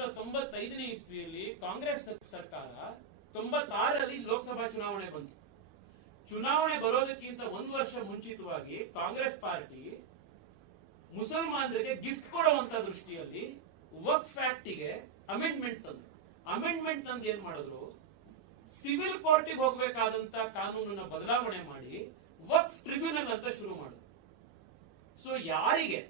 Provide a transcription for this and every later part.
ಸಾವಿರದ ತೊಂಬತ್ತೈದನೇ ಇಸ್ವಿಯಲ್ಲಿ ಕಾಂಗ್ರೆಸ್ ಸರ್ಕಾರ ತೊಂಬತ್ತಾರರಲ್ಲಿ ಲೋಕಸಭಾ ಚುನಾವಣೆ ಬಂತು. ಚುನಾವಣೆ ಬರೋದಕ್ಕಿಂತ ಒಂದು ವರ್ಷ ಮುಂಚಿತವಾಗಿ ಕಾಂಗ್ರೆಸ್ ಪಾರ್ಟಿ ಮುಸಲ್ಮಾನರಿಗೆ ಗಿಫ್ಟ್ ಕೊಡುವಂತ ದೃಷ್ಟಿಯಲ್ಲಿ ವರ್ಕ್ ಫ್ಯಾಕ್ಟಿಗೆ ಅಮೆಂಡ್ಮೆಂಟ್ ತಂದ್ರು ಅಮೆಂಡ್ಮೆಂಟ್ ತಂದು ಏನ್ ಮಾಡಿದ್ರು? ಸಿವಿಲ್ ಕೋರ್ಟಿಗೆ ಹೋಗಬೇಕಾದಂತ ಕಾನೂನನ್ನ ಬದಲಾವಣೆ ಮಾಡಿ ವಕ್ ಟ್ರಿಬ್ಯುನಲ್ ಅಂತ ಶುರು ಮಾಡಿದ್ರು. ಸೊ ಯಾರಿಗೆ?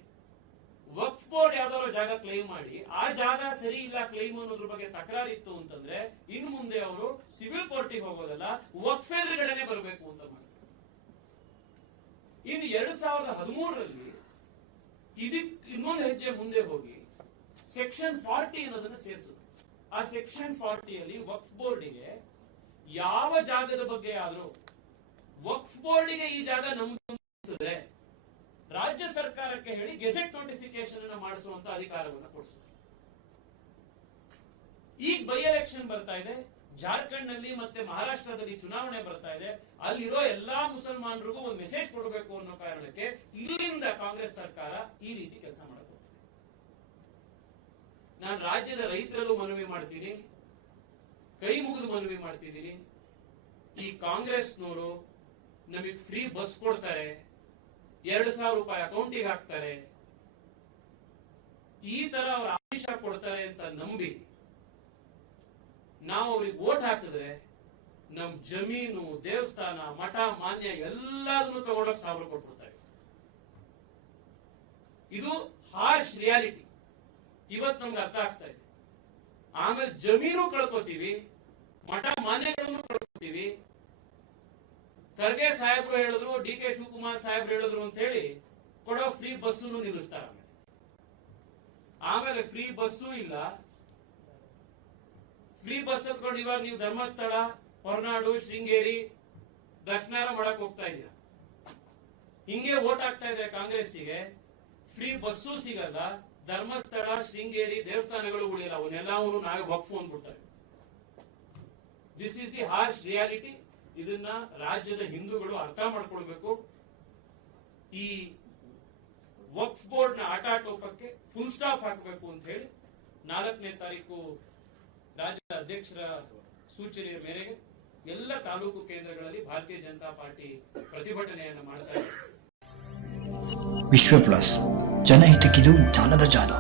ವಕ್ಫ್ ಬೋರ್ಡ್ ಯಾವ್ದಾದ್ರು ಜಾಗ ಕ್ಲೈಮ್ ಮಾಡಿ, ಆ ಜಾಗ ಸರಿ ಇಲ್ಲ ಕ್ಲೈಮ್ ಅನ್ನೋದ್ರ ಬಗ್ಗೆ ತಕರಾರಿತ್ತು ಅಂತಂದ್ರೆ ಇನ್ ಮುಂದೆ ಅವರು ಸಿವಿಲ್ ಕೋರ್ಟಿಗೆ ಹೋಗೋದಲ್ಲ, ವಕ್ಫ್ ಎದುರುಗಡೆನೆ ಬರಬೇಕು ಅಂತ ಮಾಡಿದ್ರು ಇನ್ನು ಎರಡ್ ಸಾವಿರದ ಹದಿಮೂರರಲ್ಲಿ ಇದಕ್ ಇನ್ನೊಂದು ಹೆಜ್ಜೆ ಮುಂದೆ ಹೋಗಿ ಸೆಕ್ಷನ್ ಫಾರ್ಟಿ ಅನ್ನೋದನ್ನ ಸೇರಿಸಿದ್ರು ಆ ಸೆಕ್ಷನ್ ಫಾರ್ಟಿಯಲ್ಲಿ ವಕ್ಫ್ ಬೋರ್ಡಿಗೆ ಯಾವ ಜಾಗದ ಬಗ್ಗೆ ಆದ್ರೂ, ವಕ್ಫ್ ಬೋರ್ಡಿಗೆ ಈ ಜಾಗ ಅನ್ಸಿದ್ರೆ ರಾಜ್ಯ ಸರ್ಕಾರಕ್ಕೆ ಹೇಳಿ ಗೆಜೆಟ್ ನೋಟಿಫಿಕೇಶನ್ ಅನ್ನು ಮಾಡಿಸುವಂತ ಅಧಿಕಾರವನ್ನು ಕೊಡಿಸುತ್ತೆ. ಈಗ ಬೈ ಎಲೆಕ್ಷನ್ ಬರ್ತಾ ಇದೆ ಜಾರ್ಖಂಡ್ನಲ್ಲಿ ಮತ್ತೆ ಮಹಾರಾಷ್ಟ್ರದಲ್ಲಿ ಚುನಾವಣೆ ಬರ್ತಾ ಇದೆ, ಅಲ್ಲಿರೋ ಎಲ್ಲಾ ಮುಸಲ್ಮಾನರಿಗೂ ಒಂದು ಮೆಸೇಜ್ ಕೊಡಬೇಕು ಅನ್ನೋ ಕಾರಣಕ್ಕೆ ಇಲ್ಲಿಂದ ಕಾಂಗ್ರೆಸ್ ಸರ್ಕಾರ ಈ ರೀತಿ ಕೆಲಸ ಮಾಡಬೇಕು ನಾನು ರಾಜ್ಯದ ರೈತರಲ್ಲೂ ಮನವಿ ಮಾಡ್ತೀನಿ, ಕೈ ಮುಗಿದು ಮನವಿ ಮಾಡ್ತಿದ್ದೀನಿ. ಈ ಕಾಂಗ್ರೆಸ್ನವರು ನಮಗೆ ಫ್ರೀ ಬಸ್ ಕೊಡ್ತಾರೆ. ಎರಡು ಸಾವಿರ ರೂಪಾಯಿ ಅಕೌಂಟಿಗೆ ಹಾಕ್ತಾರೆ. ಈ ತರ ಅವ್ರ ಆದೇಶ ಕೊಡ್ತಾರೆ ಅಂತ ನಂಬಿ ನಾವು ಅವ್ರಿಗೆ ವೋಟ್ ಹಾಕಿದ್ರೆ ನಮ್ ಜಮೀನು, ದೇವಸ್ಥಾನ, ಮಠ, ಮಾನ್ಯ ಎಲ್ಲದನ್ನು ತಗೊಂಡೋಗಿ ಸಾವಿರ ಕೊಟ್ಬಿಡ್ತಾರೆ. ಇದು ಹಾರ್ಶ್ ರಿಯಾಲಿಟಿ ಇವತ್ತು ನಮ್ಗೆ ಅರ್ಥ ಆಗ್ತಾ ಇದೆ. ಆಮೇಲೆ ಜಮೀನು ಕಳ್ಕೊತೀವಿ, ಮಠ, ಮಾನ್ಯಗಳನ್ನು ಕಳ್ಕೊತೀವಿ ಖರ್ಗೆ ಸಾಹೇಬ್ರು ಹೇಳಿದ್ರು, ಡಿ ಕೆ ಶಿವಕುಮಾರ್ ಸಾಹೇಬ್ರು ಹೇಳಿದ್ರು ಅಂತ ಹೇಳಿ ಕೊಡೋ ಫ್ರೀ ಬಸ್ಸನ್ನು ನಿಲ್ಲಿಸ್ತಾರ ಆಮೇಲೆ. ಫ್ರೀ ಬಸ್ಸು ಇಲ್ಲ. ಫ್ರೀ ಬಸ್ ಹತ್ಕೊಂಡು ಇವಾಗ ನೀವು ಧರ್ಮಸ್ಥಳ, ಹೊರನಾಡು, ಶೃಂಗೇರಿ, ದರ್ಶನ ಮಾಡಕ್ ಹೋಗ್ತಾ ಇದ್ದೀರಾ ಹಿಂಗೆ ವೋಟ್ ಆಗ್ತಾ ಇದ್ರೆ ಕಾಂಗ್ರೆಸ್ಸಿಗೆ ಫ್ರೀ ಬಸ್ಸು ಸಿಗಲ್ಲ, ಧರ್ಮಸ್ಥಳ, ಶೃಂಗೇರಿ ದೇವಸ್ಥಾನಗಳು ಉಳಿಯಲ್ಲ ಅವನ್ನೆಲ್ಲವನ್ನು ನಾವೇ ವಕ್ಫು ಅಂದ್ಬಿಡ್ತಾರೆ. This is the harsh reality ಇದನ್ನ ರಾಜ್ಯದ ಹಿಂದೂಗಳು ಅರ್ಥ ಮಾಡ್ಕೊಳ್ಬೇಕು. ಈ ವಕ್ಫ್ ಬೋರ್ಡ್ನ ಆಟ ಟೋಪಕ್ಕೆ ಫುಲ್ ಸ್ಟಾಪ್ ಹಾಕಬೇಕು ಅಂತ ಹೇಳಿ ನಾಲ್ಕನೇ ತಾರೀಕು ರಾಜ್ಯದ ಅಧ್ಯಕ್ಷರ ಸೂಚನೆಯ ಮೇರೆಗೆ ಎಲ್ಲ ತಾಲೂಕು ಕೇಂದ್ರಗಳಲ್ಲಿ ಭಾರತೀಯ ಜನತಾ ಪಾರ್ಟಿ ಪ್ರತಿಭಟನೆಯನ್ನು ಮಾಡ್ತಾ ಇದೆ. ವಿಶ್ವ ಪ್ಲಸ್ ಜನಹಿತಕ್ಕಿದು ಜ್ಞಾನದ ಜಾಲ.